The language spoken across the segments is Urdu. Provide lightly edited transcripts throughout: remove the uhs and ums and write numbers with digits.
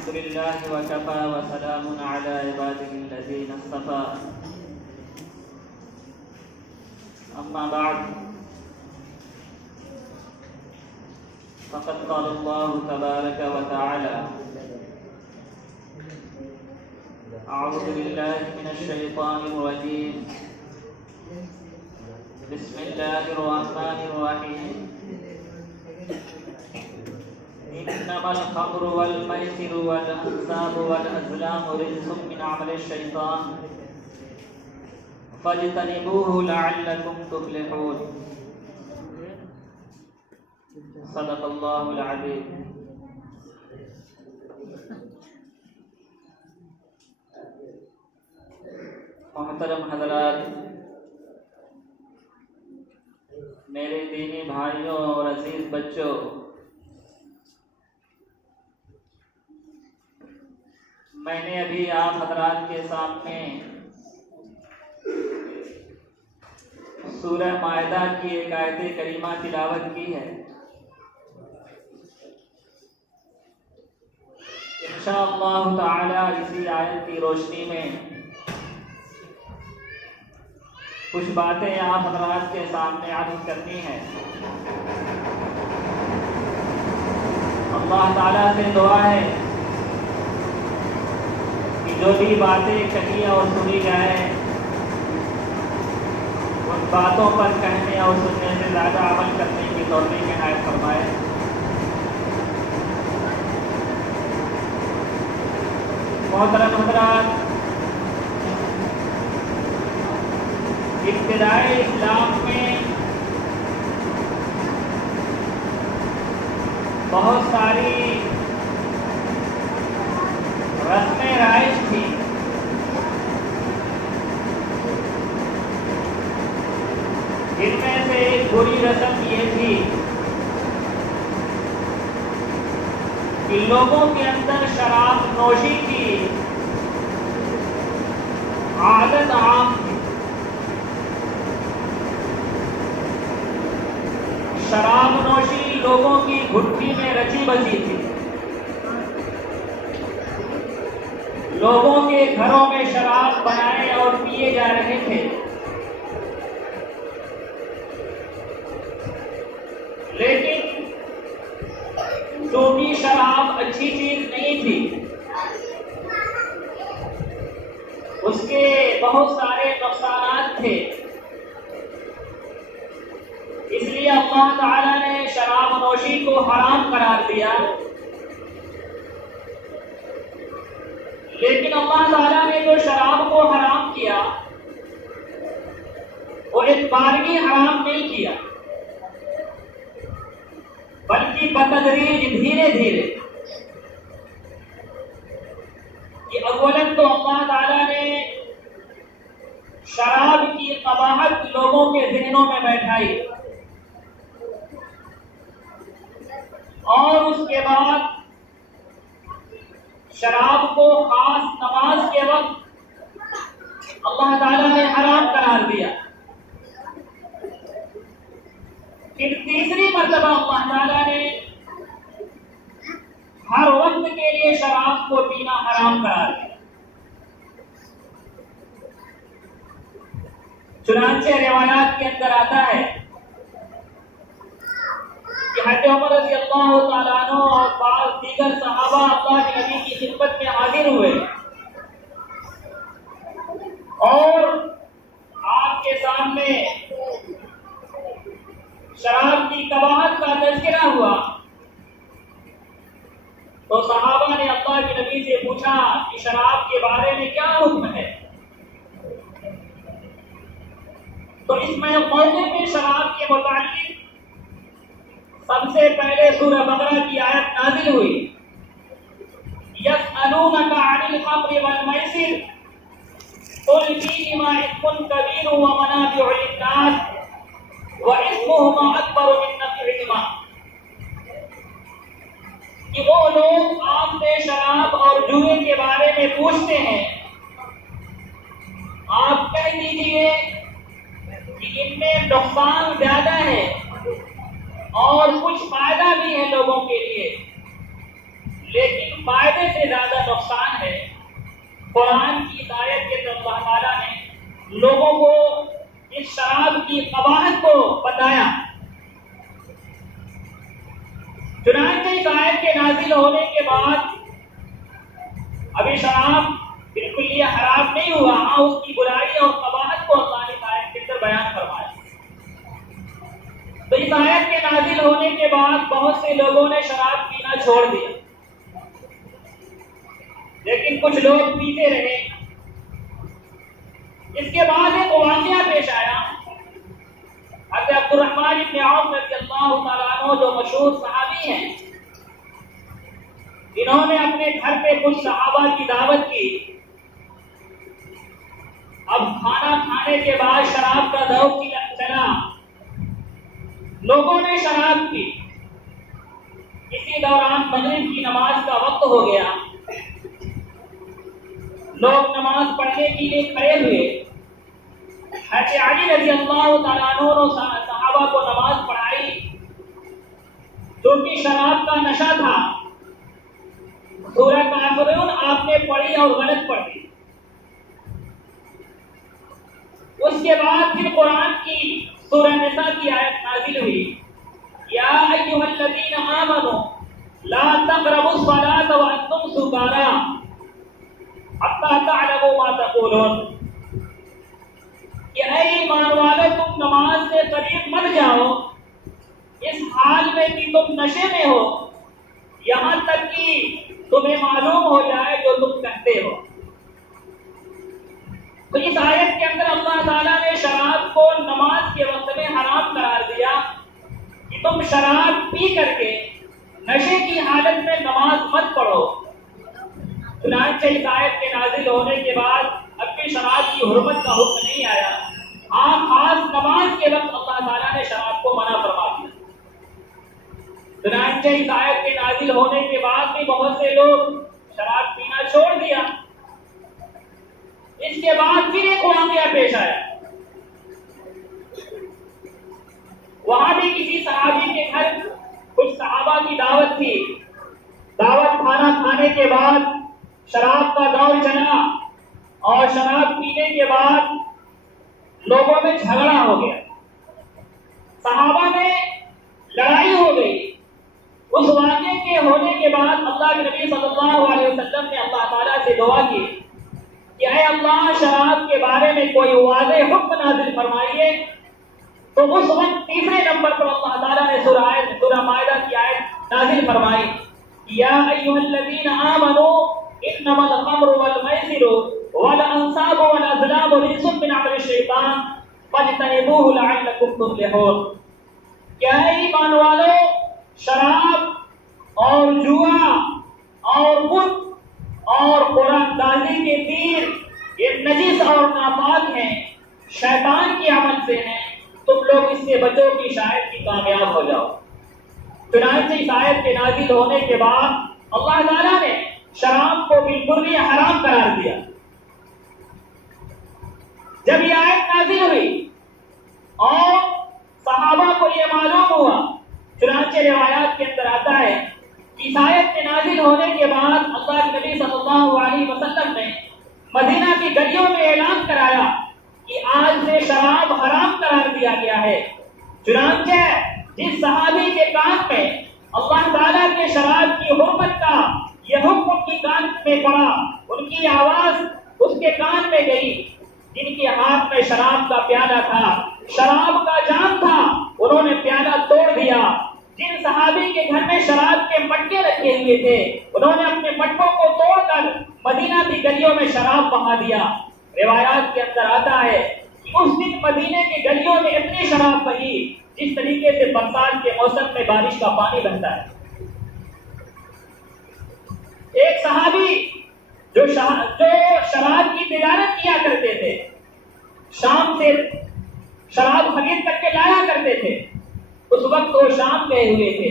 الحمد لله وكفى وسلام على عباده الذين اصطفى أما بعد فقد قال الله تبارك وتعالى أعوذ بالله من الشيطان الرجيم بسم الله الرحمن الرحيم إنما الخمر والميسر والأنصاب والأزلام رجس من عمل الشيطان فاجتنبوه لعلكم تفلحون صدق الله العظيم. محترم حضرات، میرے دینی بھائیوں اور عزیز بچوں، میں نے ابھی آپ حضرات کے سامنے سورہ مائدہ کی ایک آیت کریمہ تلاوت کی ہے۔ انشاءاللہ تعالی اسی آیت کی روشنی میں کچھ باتیں آپ حضرات کے سامنے عرض کرنی ہے۔ اللہ تعالیٰ سے دعا ہے کہ جو بھی باتیں کہی اور سنی جائیں ان باتوں پر کہنے اور سننے سے زیادہ عمل کرنے کی توفیق عنایت فرمائے۔ محترم حضرات، ابتدائی اسلام میں بہت ساری رسمیں رائج تھی۔ جن میں سے ایک بری رسم یہ تھی کہ لوگوں کے اندر شراب نوشی کی عادت عام تھی۔ شراب نوشی لوگوں کی گھٹی میں رچی بسی تھی۔ لوگوں کے گھروں میں شراب بنائے اور پیے جا رہے تھے، لیکن چونکہ شراب اچھی چیز نہیں تھی، اس کے بہت سارے نقصانات تھے، اس لیے اللہ تعالیٰ نے شراب نوشی کو حرام قرار دیا۔ لیکن اللہ تعالیٰ نے جو شراب کو حرام کیا وہ ایک بارگی حرام نہیں کیا، بلکہ بتدریج دھیرے دھیرے۔ کہ اولاً تو اللہ تعالیٰ نے شراب کی قباحت لوگوں کے ذہنوں میں بیٹھائی، اور اس کے بعد شراب کو خاص نماز کے وقت اللہ تعالیٰ نے حرام قرار دیا۔ پھر تیسری مرتبہ اللہ تعالیٰ نے ہر وقت کے لیے شراب کو پینا حرام قرار دیا۔ چنانچہ روایات کے اندر آتا ہے کہ حضرت عمر رضی اللہ تعالیٰ عنہ اور بعض دیگر صحابہ اللہ کے نبی کی خدمت میں حاضر ہوئے اور آپ کے سامنے شراب کی قباحت کا تذکرہ ہوا، تو صحابہ نے اللہ کے نبی سے پوچھا کہ شراب کے بارے میں کیا حکم ہے؟ تو اس میں موقع پہ شراب کے متعلق سب سے پہلے سورہ بقرہ کی آیت نازل ہوئی، یسألونک عن الخمر والمیسر قل فیہما اثم کبیر ومنافع للناس واسمہما اکبر من نفعہما۔ کہ وہ لوگ آپ سے شراب اور جوئے کے بارے میں پوچھتے ہیں، آپ کہہ دیجئے کہ ان میں نقصان زیادہ ہے اور کچھ فائدہ بھی ہے لوگوں کے لیے، لیکن فائدے سے زیادہ نقصان ہے۔ قرآن کی آیت کے اندر اللہ تعالیٰ نے لوگوں کو اس شراب کی قباحت کو بتایا۔ چنانچہ اس آیت کے نازل ہونے کے بعد ابھی شراب بالکل یہ حرام نہیں ہوا، ہاں اس کی برائی اور قباحت کو اللہ نے اس آیت کے اندر بیان فرمایا۔ تو اس آیت کے نازل ہونے کے بعد بہت سے لوگوں نے شراب پینا چھوڑ دیا، لیکن کچھ لوگ پیتے رہے۔ اس کے بعد ایک واقعہ پیش آیا۔ حضرت عبد الرحمن بن عوف رضی اللہ تعالیٰ عنہ جو مشہور صحابی ہیں، انہوں نے اپنے گھر پہ کچھ صحابہ کی دعوت کی۔ اب کھانا کھانے کے بعد شراب کا ذوق چلا، لوگوں نے شراب پی۔ اسی دوران مغرب کی نماز کا وقت ہو گیا، لوگ نماز پڑھنے کے لیے کھڑے ہوئے۔ حضرت علی رضی اللہ تعالیٰ عنہ نے صحابہ کو نماز پڑھائی، جو کہ شراب کا نشہ تھا۔ سورہ کافرون آپ نے پڑھی اور غلط پڑھ دی۔ اس کے بعد پھر قرآن کی سورہ نساء کی آیت نازل ہوئی، یا ایھا الذین آمنوا لا تقربوا الصلاۃ وانتم سکارى حتی تعلموا ما تقولون، کہ اے ایمان والو تم نماز سے قریب مت جاؤ اس حال میں کہ تم نشے میں ہو، یہاں تک کہ تمہیں معلوم ہو جائے جو تم کہتے ہو۔ تو اس آیت کے اندر اللہ تعالیٰ نے شراب کو نماز کے وقت میں حرام قرار دیا کہ تم شراب پی کر کے نشے کی حالت میں نماز مت پڑھو۔ چنانچہ اس آیت کے نازل ہونے کے بعد اب بھی شراب کی حرمت کا حکم نہیں آیا، ہاں خاص نماز کے وقت اللہ تعالیٰ نے شراب کو منع فرما دیا۔ چنانچہ اس آیت کے نازل ہونے کے بعد بھی بہت سے لوگ شراب پینا چھوڑ دیا۔ اس کے بعد پھر ایک واقعہ پیش آیا، وہاں بھی کسی صحابی کے گھر کچھ صحابہ کی دعوت تھی۔ دعوت کھانا کھانے کے بعد شراب کا دور چلا، اور شراب پینے کے بعد لوگوں میں جھگڑا ہو گیا، صحابہ میں لڑائی ہو گئی۔ اس واقعے کے ہونے کے بعد اللہ کے نبی صلی اللہ علیہ وسلم نے اللہ تعالیٰ سے دعا کی کہ اے اللہ شراب کے بارے میں کوئی واضح حکم نازل فرمائیے۔ تو اس وقت تیسرے نمبر پر اللہ تعالیٰ نے سورہ مائدہ کی آیت نازل فرمائی، یا ایھا الذین آمنوا انما الخمر والمیسر والانصاب والازلام رجس من عمل الشیطان فاجتنبوہ لعلکم تفلحون، کیا ہے ایمان والو شراب اور جوا اور بت اور قرآن دازی کے تیر یہ نجس اور ناپاک ہیں، شیطان کے عمل سے ہیں، تم لوگ اس سے بچو کہ شاید کی کامیاب ہو جاؤ۔ چنانچہ اس آیت کے نازل ہونے کے بعد اللہ تعالیٰ نے شراب کو بالکل بھی حرام قرار دیا۔ جب یہ آیت نازل ہوئی اور صحابہ کو یہ معلوم ہوا، چنانچہ روایات کے اندر آتا ہے کہ اس آیت کے نازل ہونے کے بعد اللہ کے نبی صلی اللہ علیہ وسلم نے مدینہ کی گلیوں میں اعلان کرایا کہ آج سے شراب حرام قرار دیا گیا ہے۔ چنانچہ جس صحابی کے کان میں اللہ تعالیٰ کے شراب کی حرمت کا یہ حکم ان کی کان میں پڑا، ان کی آواز اس کے کان میں گئی، جن کے ہاتھ میں شراب کا پیالہ تھا، شراب کا جام تھا، انہوں نے پیالہ توڑ دیا۔ جن صحابی کے گھر میں شراب کے مٹکے رکھے ہوئے تھے، انہوں نے اپنے مٹکوں کو توڑ کر مدینہ کی گلیوں میں شراب بہا دیا۔ روایات کے اندر آتا ہے کہ اس دن مدینے کی گلیوں میں اتنی شراب بہی جس طریقے سے برسات کے موسم میں بارش کا پانی بہتا ہے۔ ایک صحابی جو شراب کی تجارت کیا کرتے تھے، شام سے شراب خرید کر کے لایا کرتے تھے، اس وقت وہ شام گئے ہوئے تھے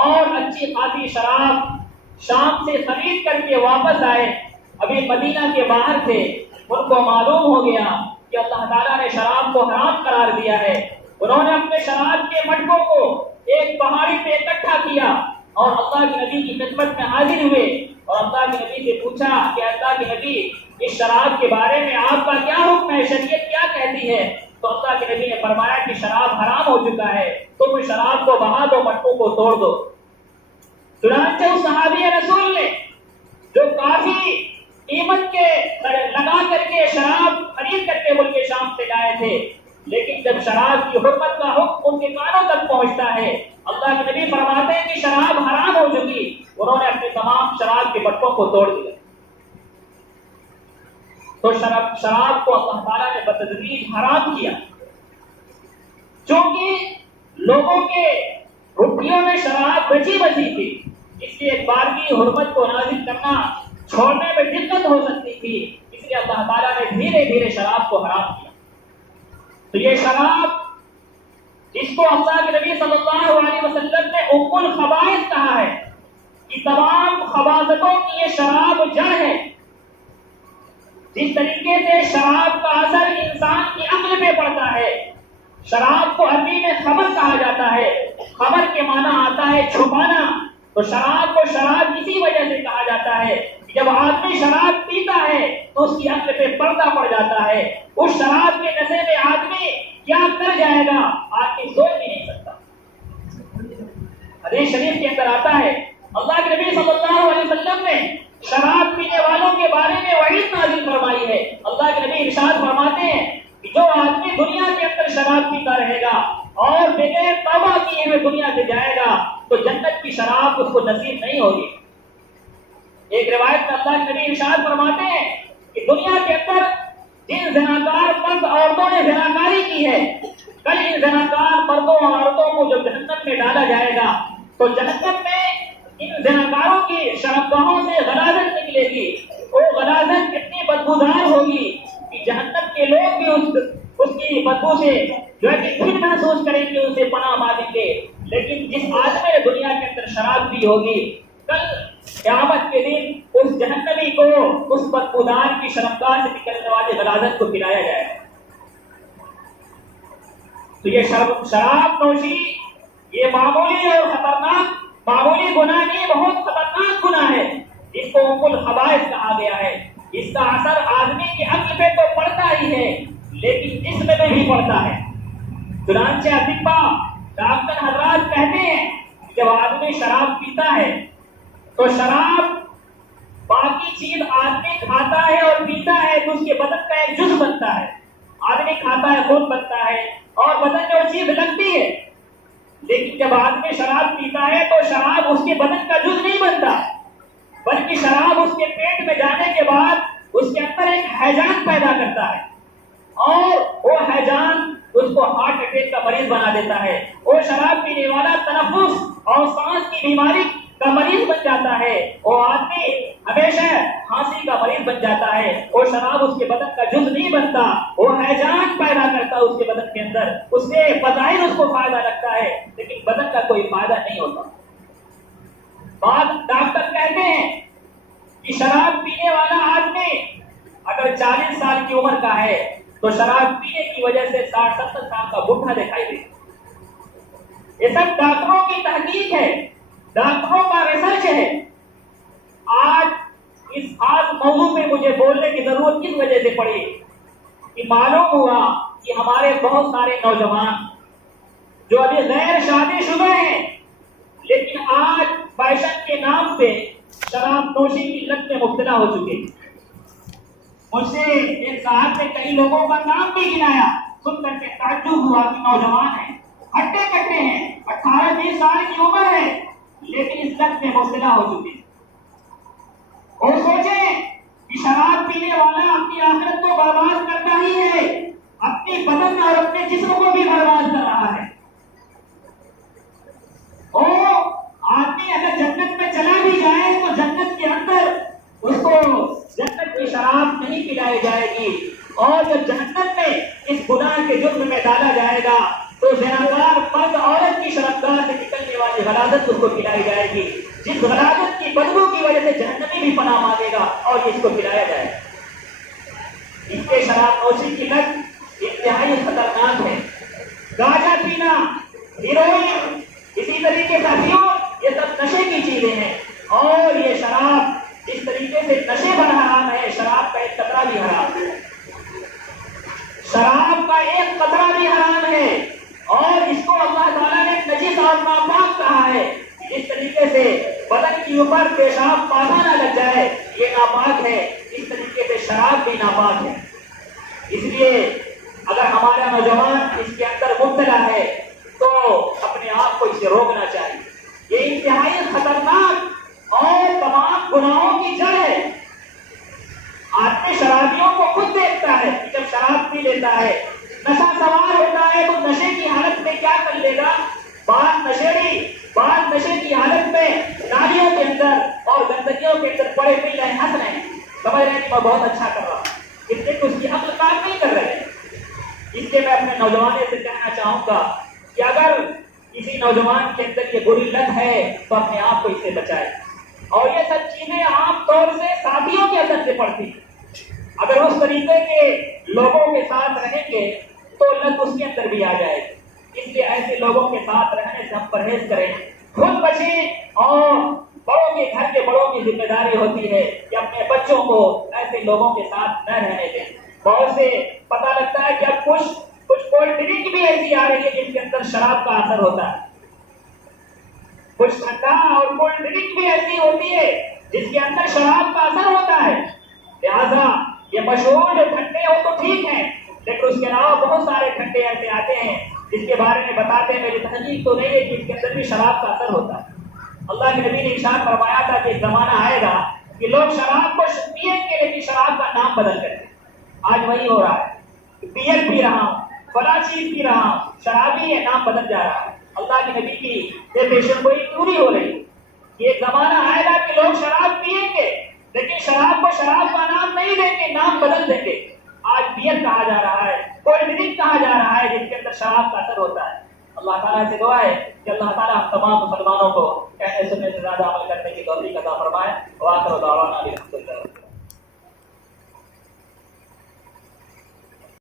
اور اچھی خاصی شراب شام سے خرید کر کے واپس آئے، ابھی مدینہ کے باہر تھے، ان کو معلوم ہو گیا کہ اللہ تعالیٰ نے شراب کو حرام قرار دیا ہے۔ انہوں نے اپنے شراب کے مٹکوں کو ایک پہاڑی پہ اکٹھا کیا، اور اللہ کے نبی کی خدمت میں حاضر ہوئے اور اللہ کے نبی سے پوچھا کہ اللہ کے نبی اس شراب کے بارے میں آپ کا کیا حکم ہے، شریعت کیا کہتی ہے؟ تو اللہ کے نبی نے فرمایا کہ شراب حرام ہو چکا ہے، تم شراب کو بہا دو، مٹکوں کو توڑ دو۔ چنانچہ اس صحابی رسول نے جو کافی قیمت کے لگا کر کے شراب خرید کر کے ملک شام سے لائے تھے، لیکن جب شراب کی حرمت کا حکم ان کے کانوں تک پہنچتا ہے، اللہ کے نبی فرماتے ہیں کہ شراب حرام ہو چکی، انہوں نے اپنے تمام شراب کے مٹکوں کو توڑ دیا۔ تو شراب کو اللہ تعالیٰ نے بتدریج حرام کیا، چونکہ لوگوں کے روٹیوں میں شراب بچی تھی، اس لیے ایک بار کی حرمت کو نازل کرنا چھوڑنے میں دقت ہو سکتی تھی، اس لیے اللہ تعالیٰ نے دھیرے دھیرے شراب کو حرام کیا۔ تو یہ شراب جس کو اللہ کے نبی صلی اللہ علیہ وسلم نے ام الخبائث کہا ہے، کہ تمام خباثتوں کی یہ شراب جڑ ہے۔ جس طریقے سے شراب کا اثر انسان کی عقل پہ پڑتا ہے، شراب کو عربی میں خمر کہا جاتا ہے، خمر کے معنی آتا ہے چھپانا، تو شراب کو شراب اسی وجہ سے کہا جاتا ہے کہ جب آدمی شراب پیتا ہے تو اس کی عقل پہ پردہ پڑ جاتا ہے، اس شراب کے نشے میں آدمی کیا کر جائے گا آدمی سوچ بھی نہیں سکتا۔ حدیث شریف کے اندر آتا ہے اللہ کے نبی صلی اللہ علیہ وسلم نے شراب پینے والوں کے بارے میں وعید نازل فرمائی ہے۔ اللہ کے نبی ارشاد فرماتے ہیں کہ جو آدمی دنیا کے اندر شراب پیتا رہے گا اور بغیر توبہ کیے ہوئے دنیا سے جائے گا تو جنت کی شراب اس کو نصیب نہیں ہوگی۔ ایک روایت میں اللہ کے نبی ارشاد فرماتے ہیں کہ دنیا کے اندر جن زناکار مرد عورتوں نے زناکاری کی ہے، کل ان زناکار مردوں اور عورتوں کو جب جہنم میں ڈالا جائے گا تو جہنم میں ان زناکاروں کی شرابگاہوں سے غلاظت نکلے گی، وہ غلاظت اتنی بدبودار ہوگی کہ جہنم کے لوگ بھی اس کی بدبو سے جو ہے کہ پھر محسوس کریں گے، اسے پناہ مانگیں گے۔ لیکن جس آدمی نے دنیا کے اندر شراب پی ہوگی، کل قیامت کے دن اس جہنمی کو اس بدبودار کی شرابگاہ سے نکلنے والی غلاظت کو پلایا جائے گا۔ تو یہ شراب نوشی یہ معمولی اور خطرناک، معمولی گناہ نہیں، بہت خطرناک گناہ ہے، جس کو ام الخبائث کہا گیا ہے۔ اس کا اثر آدمی کی عقل پہ تو پڑتا ہی ہے لیکن جسم میں بھی پڑتا ہے۔ چنانچہ اطباء ڈاکٹر حضرات کہتے ہیں کہ جب آدمی شراب پیتا ہے تو شراب باقی چیز آدمی کھاتا ہے اور پیتا ہے تو اس کے بدن کا ایک جزء بنتا ہے، آدمی کھاتا ہے خون بنتا ہے اور بدن میں وہ چیز لگتی ہے، لیکن جب آدمی شراب پیتا ہے تو شراب اس کے بدن کا جزء نہیں بنتا، بلکہ شراب اس کے پیٹ میں جانے کے بعد اس کے اندر ایک ہیجان پیدا کرتا ہے اور وہ ہیجان اس کو ہارٹ اٹیک کا مریض بنا دیتا ہے۔ وہ شراب پینے والا تنفس اور سانس کی بیماری کا مریض بن جاتا ہے، وہ آدمی ہمیشہ کھانسی کا مریض بن جاتا ہے۔ وہ شراب اس کے بدن کا جزء نہیں بنتا، وہ ہیجان پیدا کرتا ہے اس کے بدن کے اندر، اس سے بظاہر اس کو فائدہ لگتا ہے لیکن بدن کا کوئی فائدہ نہیں ہوتا۔ بعض ڈاکٹر کہتے ہیں کہ شراب پینے والا آدمی اگر 40 سال کی عمر کا ہے تو شراب پینے کی وجہ سے 60-70 سال کا بوڑھا دکھائی دے۔ یہ سب ڈاکٹروں کی تحقیق ہے، ڈاکٹروں کا ریسرچ ہے۔ آج اس خاص موضوع پہ مجھے بولنے کی ضرورت کس وجہ سے پڑی کہ معلوم ہوا کہ ہمارے بہت سارے نوجوان جو ابھی غیر شادی شدہ ہیں لیکن آج فیشن کے نام پہ شراب نوشی کی لت میں مبتلا ہو چکے۔ مجھ سے ایک صاحب نے کئی لوگوں کا نام بھی گنایا، سن کر کے تعجب ہوا کہ نوجوان ہیں، ہٹے کٹے ہیں، 18-20 سال کی عمر ہے لیکن اس لت میں مبتلا ہو چکے۔ اور سوچیں کہ شراب پینے والا اپنی آخرت کو برباد کرتا ہی ہے، اپنی بدن اور اپنے جسم کو بھی برباد کر رہا ہے۔ اور آدمی اگر جنت میں چلا بھی جائے تو جنت کے اندر اس کو جنت کی شراب نہیں پلائی جائے گی، اور جب جہنم میں اس گناہ کے جرم میں ڈالا جائے گا تو زناکار مرد عورت کی شرابگاہ سے نکلنے والی غلاظت اس کو پلائی جائے گی، جس غلاظت کی بدبو کی وجہ سے جہنمی بھی پناہ مانگے گا اور اس کو پلایا جائے گا۔ اس کے شراب نوشی کی لت انتہائی خطرناک ہے۔ گاجا پینا، ہیروئن، اسی طریقے سے افیون، یہ سب نشے کی چیزیں ہیں، اور یہ شراب جس طریقے سے نشے پر حرام ہے، شراب کا ایک قطرہ بھی حرام ہے، شراب کا ایک قطرہ بھی حرام ہے، اور اس کو اللہ تعالیٰ نے نجس اور ناپاک کہا ہے۔ اس طریقے سے بدن کے اوپر پیشاب پاخانہ لگ جائے یہ ناپاک ہے، اس طریقے سے شراب بھی ناپاک ہے۔ اس لیے اگر ہمارا نوجوان اس کے اندر مبتلا ہے تو اپنے آپ کو اسے روکنا چاہیے۔ یہ انتہائی خطرناک اور تمام گناہوں کی جڑ ہے۔ آدمی شرابیوں کو خود دیکھتا ہے کہ جب شراب پی لیتا ہے، نشہ سوار ہوتا ہے تو نشے کی حالت میں کیا کر لے گا، بعض نشے کی حالت میں نالیوں کے اندر اور گندگیوں کے اندر پڑے مل رہے ہیں، ہنس رہے ہیں، سمجھ رہے ہیں کہ میں بہت اچھا کر رہا ہوں، اس لیے اس کی عقل کام نہیں کر رہے ہیں۔ اس لیے میں اپنے نوجوانوں سے کہنا چاہوں گا کہ اگر کسی نوجوان کے اندر یہ بری لت ہے تو اپنے آپ کو اس سے بچائے، اور یہ سب چیزیں عام طور سے ساتھیوں کے اندر سے پڑتی ہیں۔ اگر اس طریقے کے لوگوں کے ساتھ رہیں گے تو لت اس کے اندر بھی آ جائے گی۔ اس لیے ایسے لوگوں کے ساتھ رہنے سے ہم پرہیز کریں، خود بچیں، اور بڑوں کے گھر کے بڑوں کی ذمہ داری ہوتی ہے کہ اپنے بچوں کو ایسے لوگوں کے ساتھ نہ رہنے دیں۔ بہت سے پتہ لگتا ہے کہ اب کچھ کولڈ ڈرنک بھی ایسی آ رہی ہے جن کے اندر شراب کا اثر ہوتا ہے، کچھ ٹھنڈا اور کولڈ ڈرنک بھی ایسی ہوتی ہے جس کے اندر شراب کا اثر ہوتا ہے۔ لہذا یہ مشہور جو ٹھنڈے ہو تو ٹھیک ہیں، لیکن اس کے علاوہ بہت سارے ٹھنڈے ایسے آتے ہیں جس کے بارے میں بتاتے ہیں، میری تحقیق تو نہیں ہے کہ اس کے اندر بھی شراب کا اثر ہوتا ہے۔ اللہ کے نبی نے ارشاد فرمایا تھا کہ ایک زمانہ آئے گا کہ لوگ شراب کو پئیں گے لیکن شراب کا نام بدل کر دیں۔ آج وہی ہو رہا ہے، بیئر پی رہا ہوں، فلاں چیز پی رہا ہوں، شرابی ہے، نام بدل جا رہا ہے۔ اللہ کے نبی کی یہ پیشن گوئی پوری ہو رہی ہے۔ یہ زمانہ آئے گا کہ لوگ شراب پئیں گے لیکن شراب کو شراب کا نام نہیں دیں گے، نام بدل دیں گے۔ آج بیئر کہا جا رہا ہے، کولڈ ڈرنک کہا جا رہا ہے جس کے اندر شراب کا اثر ہوتا ہے۔ اللہ تعالیٰ سے دعا ہے کہ اللہ تعالیٰ ہم تمام مسلمانوں کو کہنے سننے سے زیادہ عمل کرنے کی توفیق عطا فرمائے۔ وآخر دعوانا الحمدللہ۔